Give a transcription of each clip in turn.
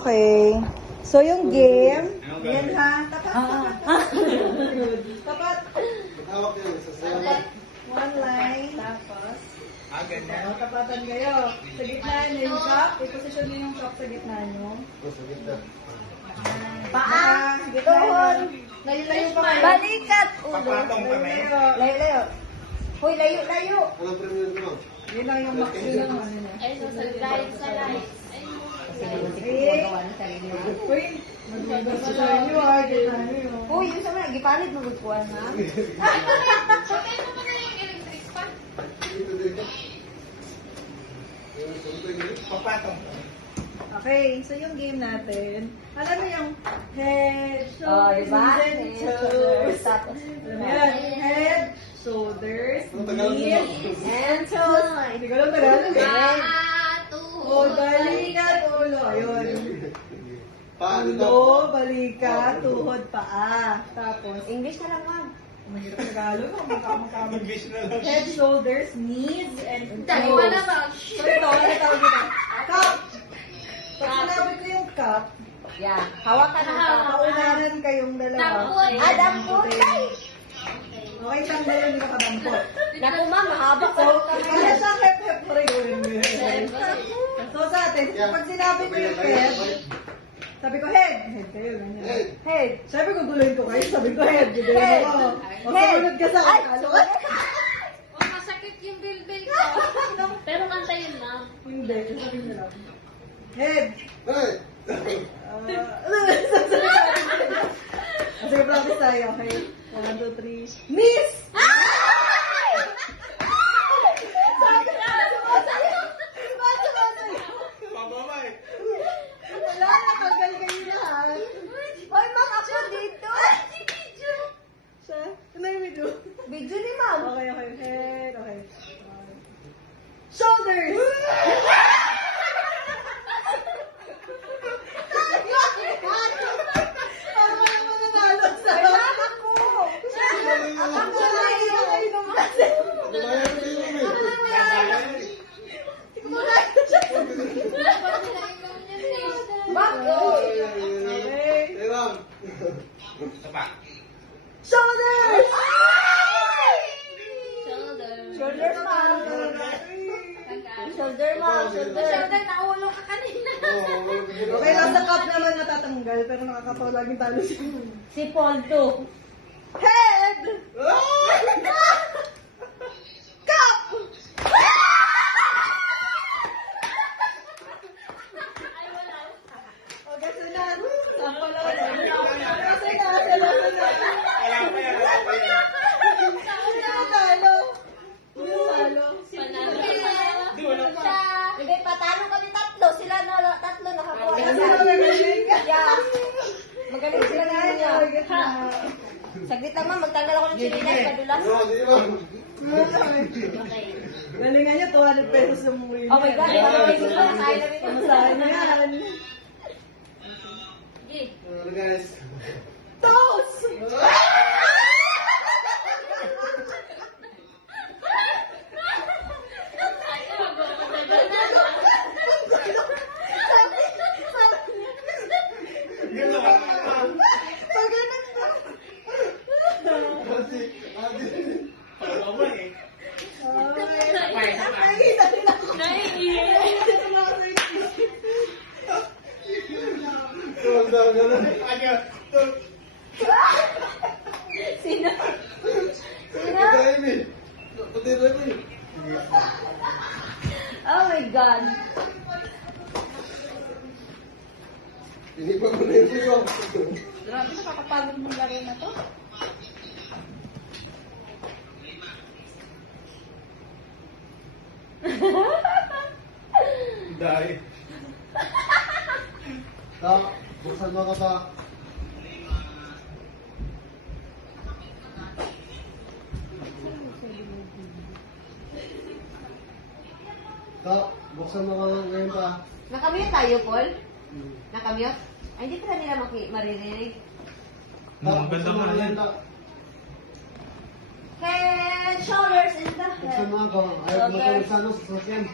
Okay. So, yung game, yan ha. Tapat, tapat. Tapat. One line. Tapos, Ganyan. tapatan kayo. Sa gitna nyo yung cup. I-position nyo yung cup sa gitna nyo. Paa, tuhod. Layo-layo pa kayo. Balikat, ulo. Papatong kami. Layo-layo. Hoy, layo-layo. Yun lang yung maximum. Ay, so sa live, sa live. Uy, mag-magawa sa inyo ha. Gitna nyo. Hoy, yung sa mga, gipalit mo gudkuhan ha? Okay naman na yung electric fan. Papatong. Okay, so yung game natin, alam mo yung head, Oh, shoulders, diba? knees, and Head, toes. tapos. Alam mo yan, head, shoulders, knees, And toes. hindi ko lang Tagalog eh. Tuhod. O, balikat, ulo. Ayun. Ulo, balikat, tuhod, paa. Tapos, English na lang, ma'am. mahirap Tagalog, magkakamagkamag. English na lang. Head, shoulders, knees, and Dahil wala toes. ba? So ito, ano tawag dito? Cup. Pag sinabi ko yung cup, Yeah. Hawakan ng paa. paunahan kayong dalawa. Dampot. Ah, dampot. Ay! Okay, tanggal yung nakadampot. Naku, ma'am, mahaba pa So, yung kamay. kaya sa hep-hep pa rin gawin mo yun. So, sa atin, pag sinabi ko yung head, sabi ko head. Head kayo, ganyan. Head. Sabi ko, guluhin ko kayo. Sabi ko head. Guluhin Head. ako. O, Head. sumunod ka sa Ay, ano? Oh, masakit yung bilbil ko. Pero kanta yun na. Hindi, sabi mo lang. Head. Sige, practice tayo, okay? 1, 2, 3. Miss! Pababay. Wala, nakagal kayo lahat. Hoy, ma'am, ako dito. Siya? Ano yung video? Video ni ma'am. Okay, okay. Head, okay. Shoulders! Ang mga mananalo sa... Ay, ma'am, ako. Ang mga nainom kasi. Bakit? Okay. Sapa. Shoulders! Shoulder. Shoulder, ma'am. Shoulder, ma'am. Shoulder. Shoulder, naulong ka kanina. Okay, nasa cup naman natatanggal, pero nakakatawa laging talo siya. Si Poldo. Head! Cup! Ay, wala. Okay, so na. Sampa lang ulit. Kasi na, wala na. Wala pa yan. Wala pa yan. Sino natalo? Sino natalo? Panalo. Di, wala pa. Hindi, patalo kami tatlo. Sila na, tatlo nakakuha. Kasi magaling ka. Yeah. Magaling sila Sila na na, niya. gitna. Saglit lang, ma'am. Magtanggal ako ng chilinas. Kadulas. Okay. Galingan niyo, 200 pesos yung muli. Oh my God. Pamasahin na rin. Pamasahin na yan. Okay. Toes! Pababay eh. Nakikita din ako. Ano? Sino? Sino? Oh my God. Grabe, nakakapagod mong laro na to. Dahil. Buksan mo ka pa. Buksan mo ka ngayon pa. Nakamute tayo, Paul? Nakamute? Ay, hindi pa nila maririnig. Buksan mo ngayon pa. Head, shoulders, and the Buksan head. mo ako. Ayaw matulog sa ano sa sasakyan.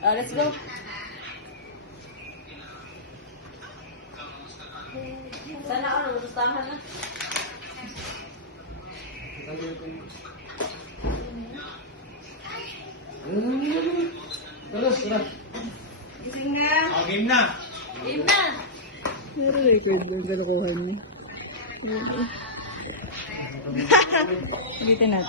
Let's go. Sana ako nang gustahan na. Terus. Gising na. Oh, game na. Game na. Pero record yung kalokohan niya. Ulitin natin.